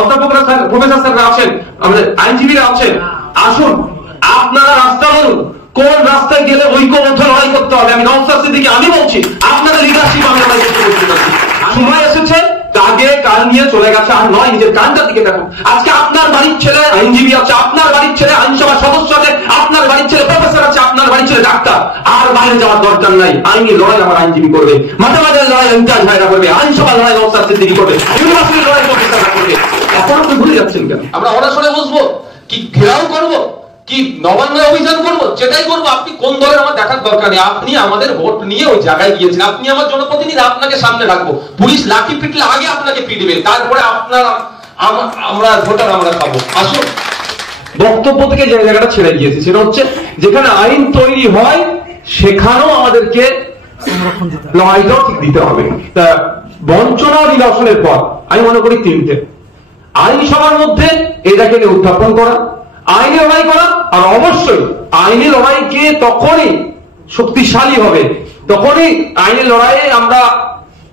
অধ্যাপকরা professor স্যাররা আছেন, আমাদের আইনজীবীরা আছেন, আসুন আপনারা রাস্তা বলুন কোন রাস্তায় গেলে ঐক্যবদ্ধ লড়াই করতে হবে। আমি নওশাদ সিদ্দিকী আমি বলছি আপনাদের লিডারশিপ আমি লড়াই করতে বলছি। সময় এসেছে, কাগে কাল নিয়ে চলে গেছে আর নয়, নিজের কানটার দিকে দেখুন। আজকে আপনার বাড়ির ছেলে আইনজীবী আছে, আপনার বাড়ির ছেলে আইনসভা সদস্য আছে, আপনার বাড়ির ছেলে প্রফেসর আছে, আপনার বাড়ির ছেলে ডাক্তার। আর বাইরে যাওয়ার দরকার নাই। আইনি লড়াই আমার আইনজীবী করবে, মাথাবাজার লড়াই ইমতিয়াজ ভাইরা করবে, আইনসভা লড়াই নওশাদ সিদ্দিকী করবে, ইউনিভার্সিটির লড়াই প্রফেসররা করবে। এখন আপনি ভুলে যাচ্ছেন কেন? আমরা অনশনে বসবো কি ঘেরাও করবো কি নবান্নে অভিযান করবো, যেটাই করবো। আপনি কোন দলের আমার দেখার দরকার নেই। আপনি আমাদের ভোট নিয়ে ওই জায়গায় গিয়েছেন, আপনি আমার জনপ্রতিনিধি, আপনাকে সামনে রাখবো। পুলিশ লাঠি পিটলে আগে আপনাকে পিটবে, তারপরে আপনার আমরা ভোটার আমরা পাবো। আসুন বক্তব্য থেকে যে জায়গাটা ছেড়ে গিয়েছে সেটা হচ্ছে যেখানে আইন তৈরি হয় সেখানেও আমাদেরকে লড়াইটাও ঠিক দিতে হবে। তা বঞ্চনা নিরসনের পর আমি মনে করি তিনটে আইনসভার মধ্যে এটাকে উত্থাপন করা, আইনি লড়াই করা, আর অবশ্যই আইনি লড়াইকে তখনই শক্তিশালী হবে, তখনই আইনি লড়াইয়ে আমরা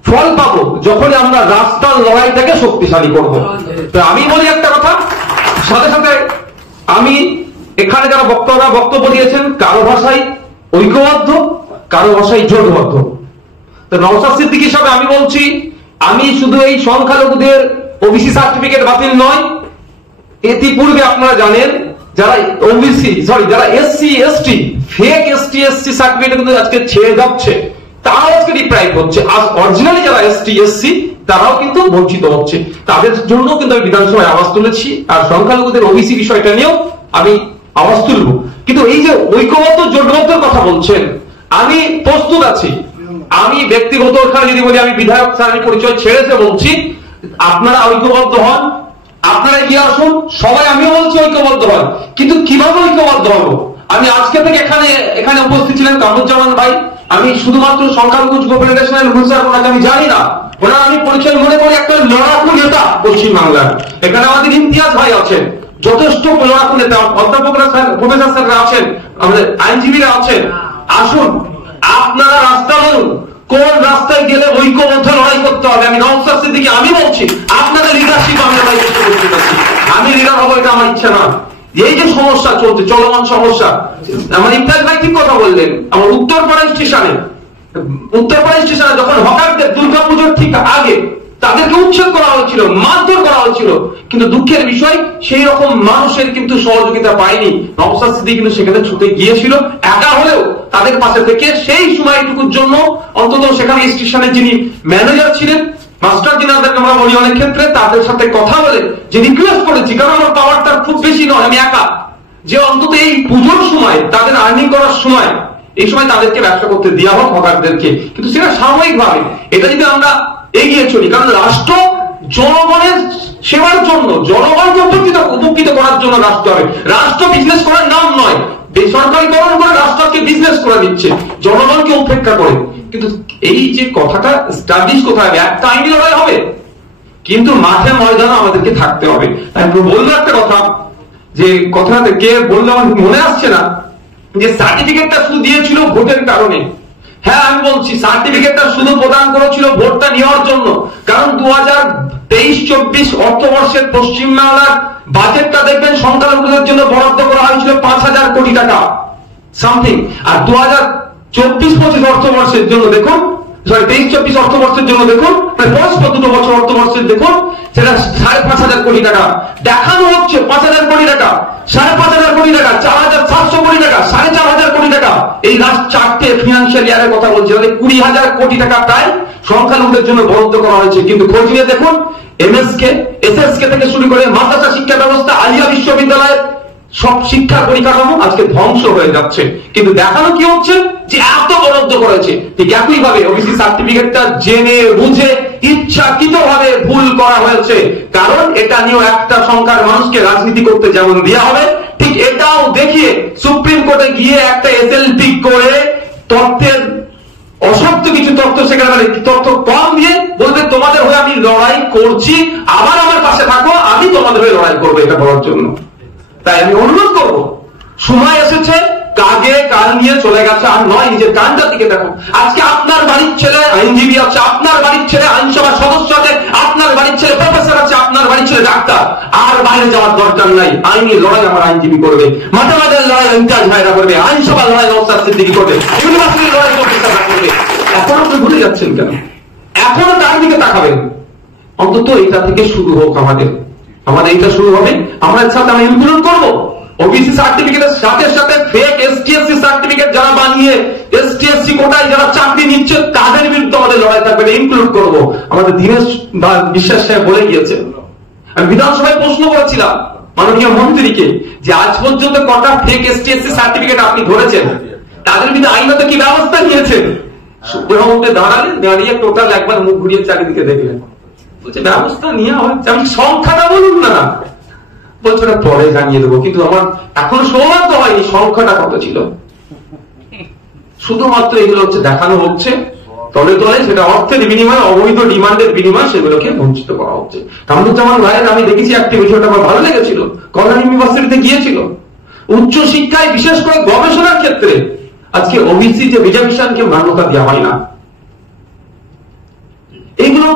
ফল পাবো যখনই আমরা রাস্তার লড়াইটাকে শক্তিশালী করব। তো আমি বলি একটা কথা, সাথে সাথে আমি এখানে যারা বক্তারা বক্তব্য দিয়েছেন কারো ভাষায় ঐক্যবদ্ধ, কারো ভাষায় জোটবদ্ধ। তো নওশাদ সিদ্দিকী হিসাবে আমি বলছি, আমি শুধু এই সংখ্যালঘুদের ওবিসি সার্টিফিকেট বাতিল নয়, ইতিপূর্বে আপনারা জানেন যারা ওবিসি যারা SC ST fake ST SC certificate কিন্তু আজকে ছেড়ে যাচ্ছে, তারাও আজকে ডিপ্রাইভ হচ্ছে। আর অরিজিনালি যারা এসটি এসসি তারাও কিন্তু বঞ্চিত হচ্ছে, তাদের জন্য কিন্তু আমি বিধানসভায় আওয়াজ তুলেছি। আর সংখ্যালঘুদের ওবিসি বিষয়টা নিয়েও আমি আওয়াজ তুলব। কিন্তু এই যে ঐক্যবদ্ধ জোটবদ্ধের কথা বলছেন, আমি প্রস্তুত আছি। আমি ব্যক্তিগত ওখানে যদি বলি, আমি বিধায়ক স্যার আমি পরিচয় ছেড়েছে বলছি, আপনারা ঐক্যবদ্ধ হন, আপনারা এগিয়ে আসুন, সবাই আমিও বলছি ঐক্যবদ্ধ হন। কিন্তু কিভাবে ঐক্যবদ্ধ হবো? আমি আজকে থেকে এখানে উপস্থিত ছিলেন কামরুজ্জামান ভাই, আমি শুধুমাত্র সংখ্যালঘু যুব ফেডারেশনের রুলসার ওনাকে আমি জানি না, ওনার আমি পরিচয় মনে করি একটা লড়াকু নেতা পশ্চিমবাংলার। এখানে আমাদের ইমতিয়াজ ভাই আছেন, যথেষ্ট লড়াকু নেতা, অধ্যাপকরা প্রফেসর স্যাররা আছেন, আমাদের আইনজীবীরা আছেন। আসুন আপনারা রাস্তা বলুন কোন রাস্তায় গেলে ঐক্যবদ্ধ লড়াই করতে হবে। আমি নওশাদ সিদ্দিকী আমি বলছি আপনাদের লিডারশিপ আমি লড়াই করতে বলতে চাচ্ছি। আমি লিডার হবো এটা আমার ইচ্ছা না। এই যে সমস্যা চলছে, চলমান সমস্যা, আমার ইমতিয়াজ ভাই ঠিক কথা বললেন। আমার উত্তরপাড়া স্টেশনে যখন হকারদের দুর্গাপুজোর ঠিক আগে তাদেরকে উচ্ছেদ করা হয়েছিল, মারধর করা হয়েছিল, কিন্তু দুঃখের বিষয় সেই রকম মানুষের কিন্তু সহযোগিতা পায়নি। নওশাদ সিদ্দিকী কিন্তু সেখানে ছুটে গিয়েছিল, একা হলেও তাদের পাশে থেকে সেই সময়টুকুর জন্য অন্তত সেখানে স্টেশনের যিনি ম্যানেজার ছিলেন, মাস্টার জেনারেলদেরকে আমরা বলি অনেক ক্ষেত্রে, তাদের সাথে কথা বলে যে রিকোয়েস্ট করেছি, কারণ আমার পাওয়ারটা খুব বেশি নয়, আমি একা, যে অন্তত এই পুজোর সময় তাদের আর্নিং করার সময় এই সময় তাদেরকে ব্যবসা করতে দেওয়া হোক হকারদেরকে। কিন্তু সেটা সাময়িক ভাবে, এটা যদি আমরা এগিয়ে চলি, কারণ রাষ্ট্র জনগণের সেবার জন্য, জনগণকে উপকৃত করার জন্য রাষ্ট্র হবে। রাষ্ট্র বিজনেস করার নাম নয়, বেসরকারিকরণ করে রাষ্ট্রকে বিজনেস করে দিচ্ছে জনগণকে উপেক্ষা করে। কিন্তু এই যে কথাটা স্টাবলিশ কোথায় হবে, একটা আইনি লড়াই হবে, কিন্তু মাঠে ময়দানে আমাদেরকে থাকতে হবে। আমি বলবো একটা কথা, যে কথাটা কে বললে আমার মনে আসছে না, যে সার্টিফিকেটটা শুধু দিয়েছিল ভোটের কারণে। হ্যাঁ আমি বলছি সার্টিফিকেটটা শুধু প্রদান করেছিল ভোটটা নেওয়ার জন্য, কারণ 2023-24 অর্থবর্ষের পশ্চিমবাংলার বাজেটটা দেখবেন সংখ্যালঘুদের জন্য বরাদ্দ করা হয়েছিল 5,000 কোটি টাকা সামথিং। আর 2024-25 অর্থবর্ষের জন্য দেখুন, 23-24 অর্থবর্ষের জন্য দেখুন, পরস্পর দুটো বছর অর্থবর্ষের দেখুন, সেটা 5,500 কোটি টাকা দেখানো হচ্ছে। 5,000 কোটি টাকা, 5,500 কোটি টাকা, 4,700 কোটি টাকা, 4,500 কোটি টাকা, এই লাস্ট 4টে ফিনান্সিয়াল ইয়ারের কথা বলছি, মানে 20,000 কোটি টাকা প্রায় সংখ্যালঘুদের জন্য বরাদ্দ করা হয়েছে। কিন্তু খোঁজ নিয়ে দেখুন, এমএসকে এসএসকে থেকে শুরু করে মাদ্রাসা শিক্ষা ব্যবস্থা, আলিয়া বিশ্ববিদ্যালয়ের সব শিক্ষা পরিকাঠামো আজকে ধ্বংস হয়ে যাচ্ছে। কিন্তু দেখানো কি হচ্ছে, যে এত বরাদ্দ করেছে। ঠিক একই ভাবে ওবিসি সার্টিফিকেটটা জেনে বুঝে ইচ্ছাকৃতভাবে ভুল করা হয়েছে, কারণ এটা নিয়েও একটা সংখ্যার মানুষকে রাজনীতি করতে যেমন দেওয়া হবে, ঠিক এটাও দেখিয়ে সুপ্রিম কোর্টে গিয়ে একটা এসএলপি করে তথ্যের অসত্য কিছু তথ্য সেখানে তথ্য কম দিয়ে বলবে তোমাদের হয়ে আমি লড়াই করছি, আবার আমার পাশে থাকো, আমি তোমাদের হয়ে লড়াই করবো, এটা বলার জন্য। তাই আমি অনুরোধ করবো, সময় এসেছে, কাগে কাল নিয়ে চলে গেছে আর নয়, নিজের কানটার দিকে দেখুন। আজকে আপনার বাড়ির ছেলে আইনজীবী আছে, আপনার বাড়ির ছেলে আইনসভার সদস্য আছে, আপনার বাড়ির ছেলে প্রফেসর আছে, আপনার বাড়ির ছেলে ডাক্তার, আর বাইরে যাওয়ার দরকার নাই, আইনি লড়াই আমার আইনজীবী করবে, মাঠে মাঠে লড়াই ইমতিয়াজ ভাইরা করবে, আইনসভার লড়াই নওশাদ সিদ্দিকী করবে, ইউনিভার্সিটির লড়াই প্রফেসররা করবে। এখনো আপনি ভুলে যাচ্ছেন কেন? এখনো তার দিকে তাকাবেন। অন্তত এটা থেকে শুরু হোক, আমাদের এটা শুরু হবে। আমরা সাথে আমরা ইনক্লুড করবো ওবিসি সার্টিফিকেটের সাথে সাথে ফেক এসটিএসসি সার্টিফিকেট যারা বানিয়ে এসটিএসসি কোটায় যারা চাকরি নিচ্ছে তাদের বিরুদ্ধে আমাদের লড়াই থাকবে, ইনক্লুড করব। আমাদের দীনেশ বিশ্বাস সাহেব বলে গিয়েছে, আমি বিধানসভায় প্রশ্ন করেছিলাম মাননীয় মন্ত্রীকে যে আজ পর্যন্ত কটা ফেক এসটিএসসি সার্টিফিকেট আপনি ধরেছেন, তাদের বিরুদ্ধে আইনত কি ব্যবস্থা নিয়েছেন? সুপ্রিমকোর্টে দাঁড়িয়ে টোটাল একবার মুখ ঘুরিয়ে চারিদিকে দেখলেন, বলছে ব্যবস্থা নেওয়া হচ্ছে। আমি সংখ্যাটা বলুন না, বলছে ওটা পরে জানিয়ে দেবো, কিন্তু আমার এখনো সৌভাগ্য হয়নি সংখ্যাটা কত ছিল। শুধুমাত্র এগুলো হচ্ছে দেখানো হচ্ছে, তলে তলে সেটা অর্থের বিনিময়ে, অবৈধ ডিমান্ডের বিনিময়ে সেগুলোকে বঞ্চিত করা হচ্ছে। কামরুজ্জামান ভাইয়ের আমি দেখেছি একটি বিষয়টা আমার ভালো লেগেছিল, কল্যাণ ইউনিভার্সিটিতে গিয়েছিল, উচ্চ শিক্ষায় বিশেষ করে গবেষণার ক্ষেত্রে আজকে ওবিসি যে রিজার্ভেশনকে মান্যতা দেওয়া হয় না। এগুলো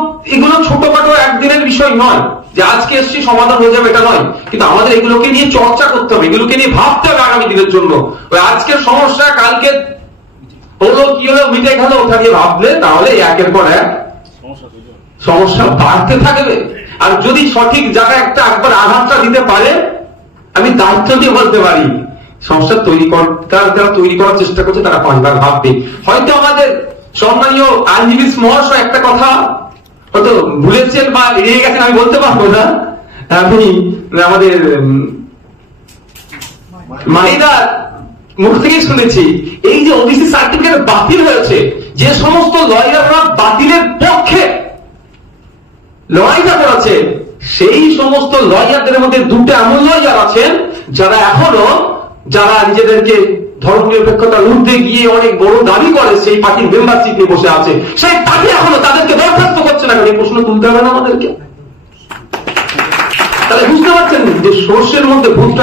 ছোটখাটো একদিনের বিষয় নয় যে আজকে এসছি সমাধান হয়ে যাবে, এটা নয়। কিন্তু আমাদের এগুলোকে নিয়ে চর্চা করতে হবে, এগুলোকে নিয়ে ভাবতে হবে আগামী দিনের জন্য। ওই আজকের সমস্যা কালকে হলো কি হলো মিটে গেল ওটা নিয়ে ভাবলে তাহলে একের পর এক সমস্যা বাড়তে থাকবে। আর যদি সঠিক জায়গায় একটা একবার আঘাতটা দিতে পারে, আমি দায়িত্ব দিয়ে বলতে পারি সমস্যা যারা তৈরি করার চেষ্টা করছে তারা কয়েকবার ভাববে। হয়তো আমাদের সম্মানীয় আইনজীবী মহাশয় একটা কথা হয়তো ভুলেছেন বা এড়িয়ে গেছেন, আমি বলতে পারবো না। আমি আমাদের মাহিদার মুখ থেকে শুনেছি এই যে ওবিসি সার্টিফিকেট বাতিল হয়েছে, যে সমস্ত লয়াররা বাতিলের পক্ষে লড়াইটা করেছে, সেই সমস্ত লয়ারদের মধ্যে দুটো এমন লয়ার আছেন যারা এখনো যারা নিজেদেরকে ধর্ম নিরপেক্ষতার ঊর্ধ্বে গিয়ে অনেক বড় দাবি করে, সেই পার্টির মেম্বারশিপ নিয়ে বসে আছে, সেই পার্টি এখনো তাদেরকে বরখাস্ত করছে না। এই প্রশ্ন তুলতে হবে না আমাদেরকে? তাহলে বুঝতে পারছেন যে সর্ষের মধ্যে ভূতটা